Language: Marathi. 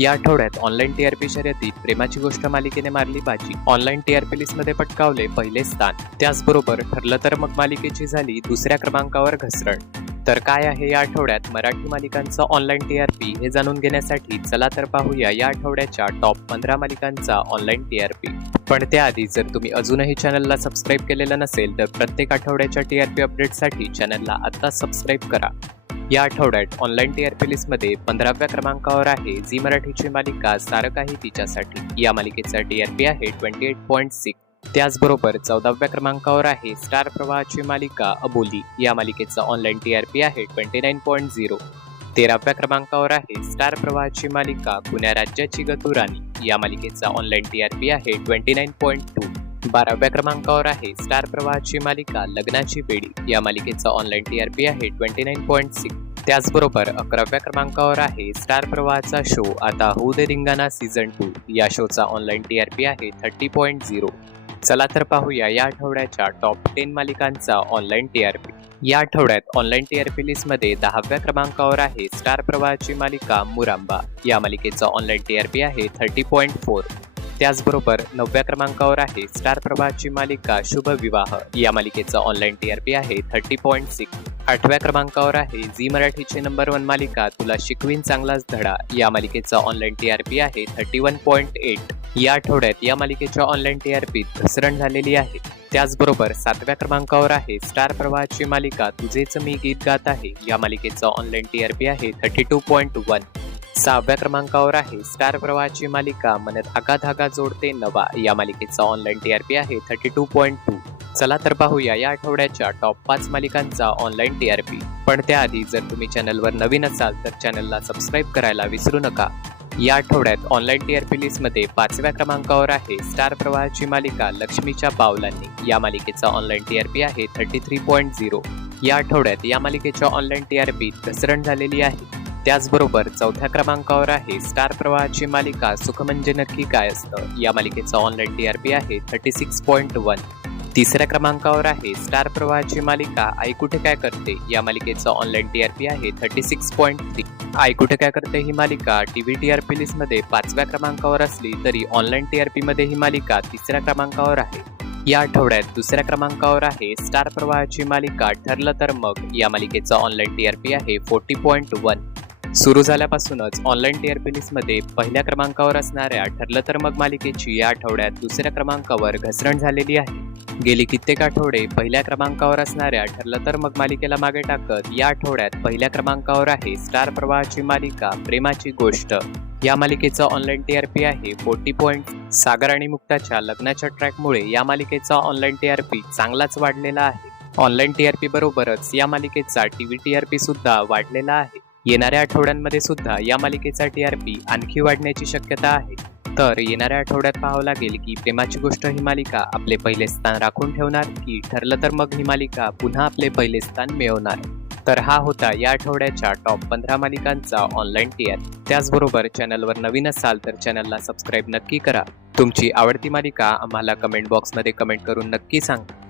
या आठवड्यात ऑनलाईन टीआरपी शर्यतीत प्रेमाची गोष्ट मालिकेने मारली बाजी, ऑनलाईन टीआरपी लिस्टमध्ये पटकावले पहिले स्थान. त्याचबरोबर ठरलं तर मग मालिकेची झाली दुसऱ्या क्रमांकावर घसरण. तर काय आहे या आठवड्यात मराठी मालिकांचं ऑनलाईन टीआरपी हे जाणून घेण्यासाठी चला तर पाहूया या आठवड्याच्या टॉप 15 मालिकांचा ऑनलाईन टीआरपी. पण त्याआधी जर तुम्ही अजूनही चॅनलला सबस्क्राईब केलेलं नसेल तर प्रत्येक आठवड्याच्या टीआरपी अपडेटसाठी चॅनलला आत्ताच सबस्क्राईब करा. या आठवड्यात ऑनलाईन टीआरपी लिस्टमध्ये 15व्या क्रमांकावर आहे झी मराठीची मालिका सारं काही तिच्यासाठी. या मालिकेचा टीआरपी आहे 28.6. त्याचबरोबर 14व्या क्रमांकावर आहे स्टार प्रवाहाची मालिका अबोली. या मालिकेचा ऑनलाईन टीआरपी आहे 29.0. 13व्या क्रमांकावर आहे स्टार प्रवाहाची मालिका पुण्या राज्याची गतुराणी. या मालिकेचा ऑनलाईन टीआरपी आहे 29.2. 12व्या क्रमांकावर आहे स्टार प्रवाहाची मालिका लग्नाची बेडी. या मालिकेचा ऑनलाईन टीआरपी आहे 29.6. त्याचबरोबर 11व्या क्रमांकावर आहे स्टार प्रवाहाचा शो आता होऊ दे रिंगाणा सीझन 2. या शोचा ऑनलाईन टीआरपी आहे 30.0. चला तर पाहूया या आठवड्याच्या टॉप 10 मालिकांचा ऑनलाईन टीआरपी. या आठवड्यात ऑनलाईन टीआरपी लिस्टमध्ये 10व्या क्रमांकावर आहे स्टार प्रवाहाची मालिका मुरांबा. या मालिकेचा ऑनलाईन टीआरपी आहे 30.4. त्याचबरोबर 9व्या क्रमांकावर आहे स्टार प्रवाहाची मालिका शुभ विवाह. या मालिकेचा ऑनलाईन टीआरपी आहे 30.6. 8व्या क्रमांकावर आहे झी मराठीची नंबर 1 मालिका तुला शिकवीन चांगलाच धडा. या मालिकेचा ऑनलाईन टीआरपी आहे 31.8. या आठवड्यात या मालिकेच्या ऑनलाईन टीआरपीत घसरण झालेली आहे. त्याचबरोबर 7व्या क्रमांकावर आहे स्टार प्रवाहाची मालिका तुझेच मी गीत गात आहे. या मालिकेचा ऑनलाईन टीआरपी आहे 32.1. 6व्या क्रमांकावर आहे स्टार प्रवाहाची मालिका मन धागा धागा जोडते नवा. या मालिकेचा ऑनलाईन टीआरपी आहे 32.2. चला तर पाहूया या आठवड्याच्या टॉप 5 मालिकांचा ऑनलाईन टीआरपी. पण त्याआधी जर तुम्ही चॅनलवर नवीन असाल तर चॅनलला सबस्क्राईब करायला विसरू नका. या आठवड्यात ऑनलाईन टीआरपी लिस्टमध्ये 5व्या क्रमांकावर आहे स्टार प्रवाहाची मालिका लक्ष्मीच्या पावलांनी. या मालिकेचा ऑनलाईन टीआरपी आहे 33.0. या आठवड्यात या मालिकेच्या ऑनलाईन टीआरपीत घसरण झालेली आहे. त्याचबरोबर 4थ्या क्रमांकावर आहे स्टार प्रवाहाची मालिका सुख म्हणजे नक्की काय असतं. या मालिकेचा ऑनलाईन टीआरपी आहे 36.1. 3ऱ्या क्रमांकावर आहे स्टार प्रवाहाची मालिका आई कुठे काय करते. या मालिकेचा ऑनलाईन टीआरपी आहे 36.3. आई कुठे काय करते ही मालिका टीव्ही टीआरपी लिस्टमध्ये 5व्या क्रमांकावर असली तरी ऑनलाईन टीआरपी मध्ये ही मालिका 3ऱ्या क्रमांकावर आहे. या आठवड्यात 2ऱ्या क्रमांकावर आहे स्टार प्रवाहाची मालिका ठरलं तर मग. या मालिकेचा ऑनलाईन टीआरपी आहे 40.1. सुरू झाल्यापासूनच ऑनलाईन टीआरपी लिस्टमध्ये पहिल्या क्रमांकावर असणाऱ्या ठरलं तर मग मालिकेची या आठवड्यात 2ऱ्या क्रमांकावर घसरण झालेली आहे. गेली कित्येक आठवडे पहिल्या क्रमांकावर असणाऱ्या ठरलं तर मग मालिकेला मागे टाकत या आठवड्यात पहिल्या क्रमांकावर आहे स्टार प्रवाहाची मालिका प्रेमाची गोष्ट. या मालिकेचा ऑनलाईन टीआरपी आहे 40. सागर आणि मुक्ताच्या लग्नाच्या ट्रॅकमुळे या मालिकेचा ऑनलाईन टीआरपी चांगलाच वाढलेला आहे. ऑनलाईन टीआरपी बरोबरच या मालिकेचा टीव्ही टीआरपी सुद्धा वाढलेला आहे. येणाऱ्या आठवड्यांमध्ये सुद्धा या मालिकेचा टीआरपी आणखी वाढण्याची शक्यता आहे. तर येणाऱ्या आठवड्यात पाहावं लागेल की प्रेमाची गोष्ट ही मालिका आपले पहिले स्थान राखून ठेवणार की ठरलं तर मग ही मालिका पुन्हा आपले पहिले स्थान मिळवणार. तर हा होता या आठवड्याच्या टॉप 15 मालिकांचा ऑनलाईन टीआरपी. त्याचबरोबर चॅनलवर नवीन असाल तर चॅनलला सबस्क्राईब नक्की करा. तुमची आवडती मालिका आम्हाला कमेंट बॉक्समध्ये कमेंट करून नक्की सांगा.